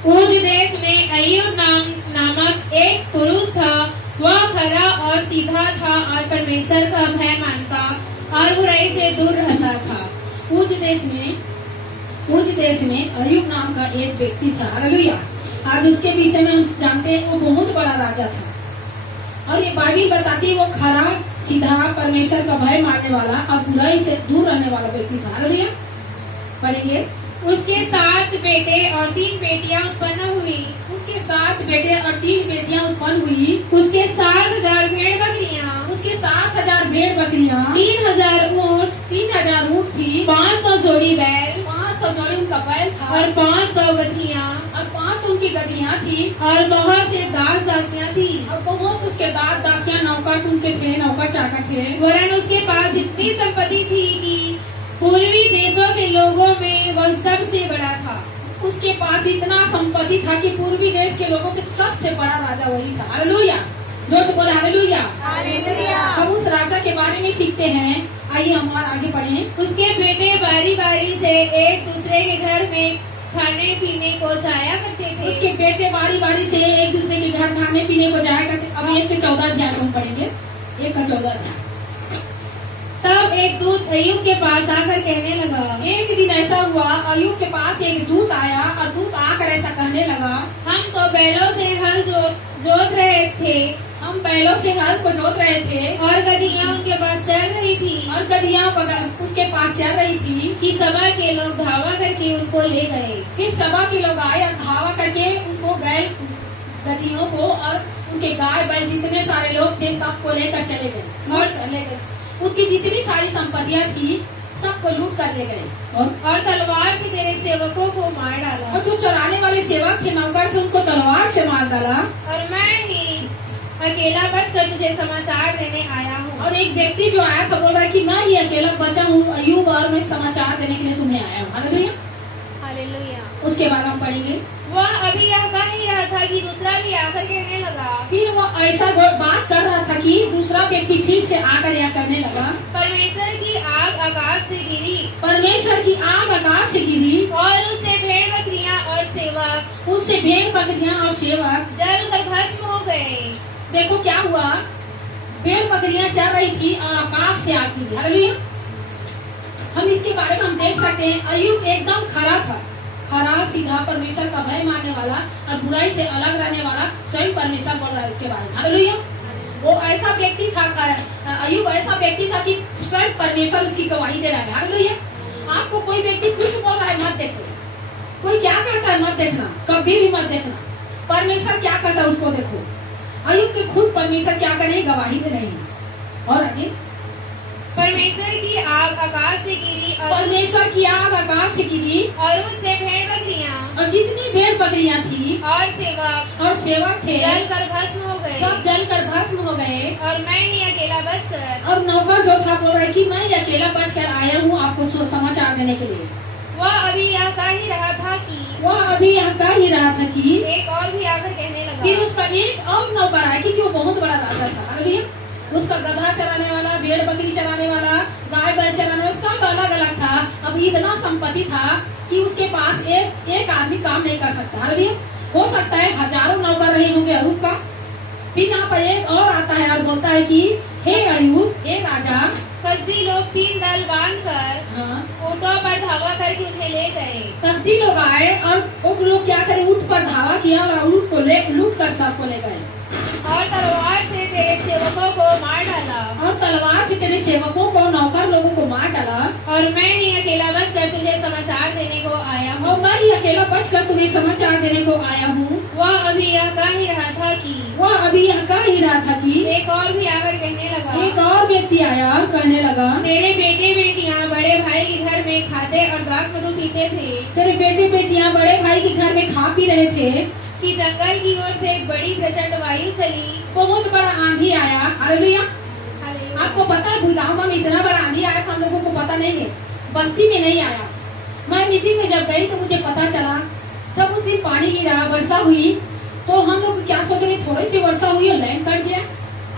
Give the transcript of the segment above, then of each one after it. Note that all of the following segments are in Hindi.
उस देश में अय्यूब नामक एक पुरुष था। वह खरा और सीधा था और परमेश्वर का भय मानता और बुराई से दूर रहता था। उस देश में अय्यूब नाम का एक व्यक्ति था। हालेलुया। आज उसके विषय में हम जानते हैं वो बहुत बड़ा राजा था और ये बाइबल बताती है वो खरा सीधा परमेश्वर का भय मानने वाला और बुराई से दूर रहने वाला व्यक्ति था। हालेलुया। पढ़ेंगे। उसके 7 बेटे और 3 बेटियां उत्पन्न हुई। उसके 7 बेटे और 3 बेटियां उत्पन्न हुई। उसके 7,000 भेड़ बकरियां, उसके 7,000 भेड़ बकरियां, 3,000 ऊँट, 3,000 ऊँट थी, 500 जोड़ी बैल, 500 जोड़ी उनका बैल था और 500 गदहियां और 500 उनकी गदहियां थी और बहुत से दास दासियां थी और बहुत उसके दास दासियां नौकर उनके थे, नौकर चाकर थे। वरन उसके पास इतनी संपत्ति थी कि पूर्वी देशों के लोगों में वह सबसे बड़ा था। उसके पास इतना संपत्ति था कि पूर्वी देश के लोगों से सबसे बड़ा राजा वही था। हालेलुया। जोर से बोले हालेलुया। हालेलुया। हम उस राजा के बारे में सीखते हैं। आइए हम और आगे पढ़ें। उसके बेटे बारी बारी से एक दूसरे के घर में खाने पीने को जाया करते थे। उसके बेटे बारी बारी से एक दूसरे के घर खाने पीने को जाया करते। अब 1 के 14 अध्याय हम पढ़ेंगे। 1 का 14 अध्याय। तब एक दूत अय्यूब के पास आकर कहने लगा। एक दिन ऐसा हुआ अय्यूब के पास एक दूत आया और दूत आकर ऐसा कहने लगा, हम तो बैलों से हल जोत रहे थे, हम बैलों से हल को जोत रहे थे और गदहियां उनके पास चल रही थी और गदहियां उसके पास चल रही थी कि सभा के लोग धावा करके उनको ले गए। फिर सभा के लोग आए और धावा करके उनको गए, गदहियों को और उनके गाय बैल जितने सारे लोग थे सबको लेकर चले गए और ले गए। उसकी जितनी सारी संपत्तियां थी सबको लूट कर ले गए और तलवार से तेरे सेवकों को मार डाला। और जो चराने वाले सेवक थे, नौकर थे, उनको तलवार से मार डाला। और मैं ही अकेला बचकर तुझे समाचार देने आया हूँ। और एक व्यक्ति जो आया था बोल रहा है कि मैं ही अकेला बचा हूँ अय्यूब और मैं समाचार देने के लिए तुम्हें आया हूँ। हालेलुया। हालेलुया। उसके बाद हम पढ़ेंगे। वह अभी यह कह ही रहा था कि दूसरा भी आकर कहने लगा। फिर वो ऐसा बात कर रहा था कि दूसरा व्यक्ति फिर से आकर यह करने लगा, परमेश्वर की आग आकाश से गिरी, परमेश्वर की आग आकाश से गिरी और उससे भेड़ बकरियां और सेवक, उनसे भेड़ बकरियां और सेवक जल कर भस्म हो गए। देखो क्या हुआ, भेड़ बकरियां चल रही थी और आकाश से आग गिरी। हालेलुया। हम इसके बारे में हम देख सकते हैं अय्यूब एकदम खरा था, खरा सीधा परमेश्वर का भय मानने वाला और बुराई से अलग रहने वाला स्वयं परमेश्वर बोल रहा है इसके बारे में। हालेलुया। वो ऐसा व्यक्ति था, अय्यूब ऐसा व्यक्ति था कि स्वयं परमेश्वर उसकी गवाही दे रहा है। हालेलुया। आपको कोई व्यक्ति कुछ बोल रहा है मत देखो, कोई क्या करता है मत देखना, कभी भी मत देखना। परमेश्वर क्या करता है उसको देखो। अय्यूब के खुद परमेश्वर क्या कर रहे, गवाही दे रहे हैं। और आगे, परमेश्वर की आग आकाश से गिरी और परमेश्वर की आग आकाश से गिरी और उससे भेड़ बकरियां और जितनी भेड़ बकरियां थी और सेवक थे जल कर भस्म हो गए। सब जल कर भस्म हो गए। और मैं ही अकेला बचकर, और नौकर जो था बोल रहा है कि मैं ही अकेला बचकर आया हूँ आपको समाचार देने के लिए। वह अभी यह कह ही रहा था कि एक और भी आकर कहने लगा। फिर उसका एक और नौकर आया क्योंकि वो बहुत बड़ा राजा था। हालेलुया। उसका गधा चराने वाला, भेड़ बकरी चराने वाला, गाय बैल चराने वाला सब अलग अलग था। अब इतना संपत्ति था कि उसके पास एक आदमी काम नहीं कर सकता। हालेलुया। हो सकता है हजारों नौकर रहे होंगे अय्यूब का। फिर यहाँ पर एक और आता है और बोलता है कि हे अय्यूब, हे राजा, कसदी लोग 3 दल बांधकर ऊँटों पर धावा करके उन्हें ले गए। कसदी लोग आए और वो लोग क्या करे, ऊँट पर धावा किया और ऊँट को लूट कर सबको ले गए और तलवार से तेरे सेवकों को मार डाला। और तलवार से तेरे सेवकों को, नौकर लोगों को मार डाला। और मैं ही अकेला बचकर तुझे समाचार देने को आया हूँ। और मैं ही अकेला बचकर तुम्हें समाचार देने को आया हूँ। वह अभी यह कह ही रहा था कि एक और भी आकर कहने लगा। एक और व्यक्ति आया कहने लगा, तेरे बेटे बेटियां बड़े भाई के घर में खाते और दाख मधु पीते थे। तेरे बेटे बेटियां बड़े भाई के घर में खा पी रहे थे कि जंगल की ओर से एक बड़ी प्रचंड वायु चली, बहुत बड़ा आंधी आया। हालेलुया। आपको पता है गुड़गांव में इतना बड़ा आंधी आया था, हम लोगों को पता नहीं है, बस्ती में नहीं आया। मैं मीटिंग में जब गई तो मुझे पता चला, जब उस दिन पानी गिरा, वर्षा हुई, तो हम लोग क्या सोच रहे, थोड़ी सी वर्षा हुई और लैंड कट गया,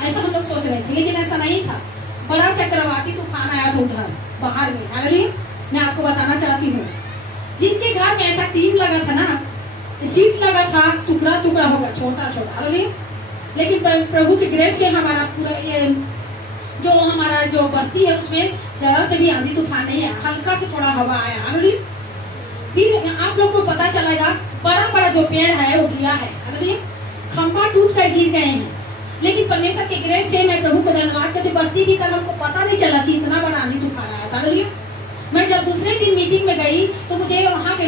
ऐसा हम लोग सोच रहे थे। लेकिन ऐसा नहीं था, बड़ा चक्रवाती तूफान आया था उधर बाहर में। हालेलुया। मैं आपको बताना चाहती हूँ, जिनके घर में ऐसा टीन लगा था ना, सीट लगा था, टुकड़ा टुकड़ा होगा, छोटा छोटा। हालेलुया। लेकिन प्रभु की ग्रेस से हमारा पूरा ये जो हमारा जो बस्ती है उसमें जरा से भी आंधी तूफान नहीं आया, हल्का से थोड़ा हवा आया। हालेलुया। फिर आप लोग को पता चलेगा बड़ा बड़ा जो पेड़ है वो गिरा है। हालेलुया। खंभा टूट कर गिर गए हैं, लेकिन परमेश्वर के ग्रेस से मैं प्रभु को धन्यवाद करती, बत्ती भी तब हमको पता नहीं चला कि इतना बड़ा आंधी तूफान आया। हालेलुया। मैं जब दूसरे दिन मीटिंग में गई तो मुझे वहां के